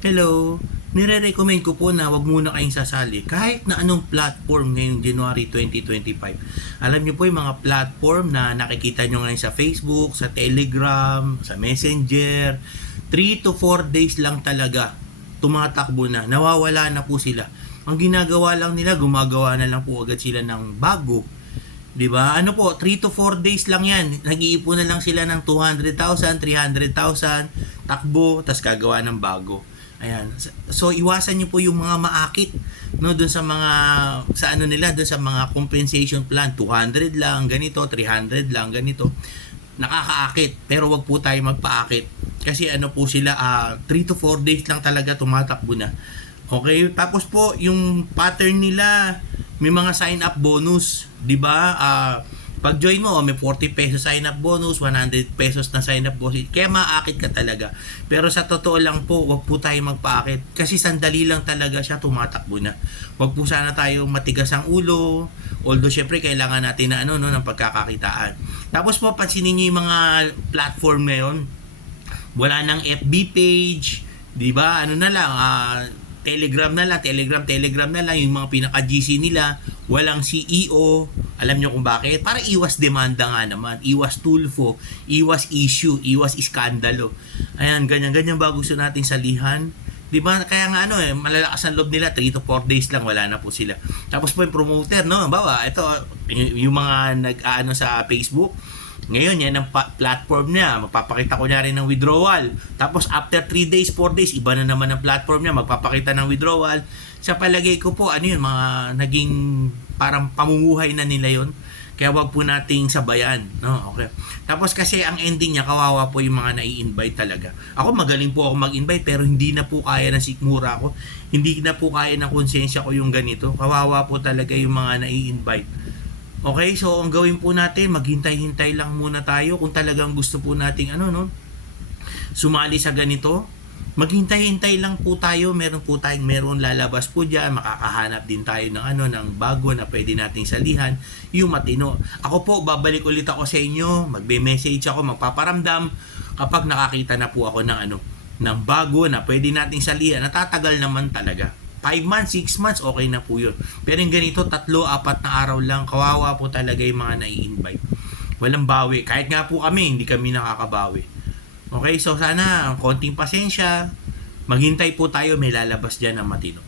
Hello, nire-recommend ko po na wag muna kayong sasali kahit na anong platform ngayong January 2025. Alam niyo po yung mga platform na nakikita nyo ngayon sa Facebook, sa Telegram, sa Messenger, 3 to 4 days lang talaga tumatakbo na, nawawala na po sila. Ang ginagawa lang nila, gumagawa na lang po agad sila ng bago. 'Di ba? Ano po, 3 to 4 days lang 'yan. Nag-iipon na lang sila ng 200,000, 300,000, takbo, tas gagawa ng bago. Ayan. So iwasan niyo po yung mga maakit, no, doon sa mga sa ano nila, doon sa mga compensation plan, 200 lang ganito, 300 lang ganito. Nakakaakit, pero wag po tayo magpaakit. Kasi ano po sila, 3 to 4 days lang talaga tumatakbo na. Okay? Tapos po yung pattern nila, may mga sign up bonus, 'di ba? Pag join mo, may 40 pesos sign up bonus, 100 pesos na sign up bonus. Kaya maakit ka talaga. Pero sa totoo lang po, wag po tayo magpaakit. Kasi sandali lang talaga siya, tumatakbo na. Wag po sana tayo matigas ang ulo. Although syempre kailangan natin na ng pagkakakitaan. Tapos po, pansinin niyo yung mga platform ngayon. Wala nang FB page, 'di ba? Ano na lang, Telegram na lang, Telegram na lang, yung mga pinaka-GC nila, walang CEO. Alam nyo kung bakit? Para iwas demanda nga naman, iwas tulfo, iwas issue, iwas iskandalo. Ayan, ganyan ba gusto nating salihan? 'Di ba? Kaya nga malalakas ang loob nila, 3 to 4 days lang wala na po sila. Tapos po yung promoter, no? Bawa, ito yung mga nag-aano sa Facebook. Ngayon, yan ang platform niya. Magpapakita ko niya rin ng withdrawal. Tapos, after 3 days, 4 days, iba na naman ang platform niya. Magpapakita ng withdrawal. Sa palagay ko po, mga naging parang pamumuhay na nila yon. Kaya wag po nating sabayan. No? Okay. Tapos kasi ang ending niya, kawawa po yung mga nai-invite talaga. Ako, magaling po ako mag-invite, pero hindi na po kaya ng sikmura ko. Hindi na po kaya ng konsensya ko yung ganito. Kawawa po talaga yung mga nai-invite. Okay, so ang gawin po natin, maghintay-hintay lang muna tayo kung talagang gusto po nating sumali sa ganito. Maghintay-hintay lang po tayo, meron lalabas po diyan, makakahanap din tayo ng bago na pwede nating salihan, yung matino. Ako po, babalik ulit ako sa inyo, magbe-message ako, magpaparamdam kapag nakakita na po ako ng bago na pwede nating salihan. Natatagal naman talaga. 5 months, 6 months, okay na po yun. Pero yung ganito, 3-4 na araw lang, kawawa po talaga yung mga nai-invite. Walang bawi. Kahit nga po kami, hindi kami nakakabawi. Okay, so sana konting pasensya. Maghintay po tayo, may lalabas dyan ng matino.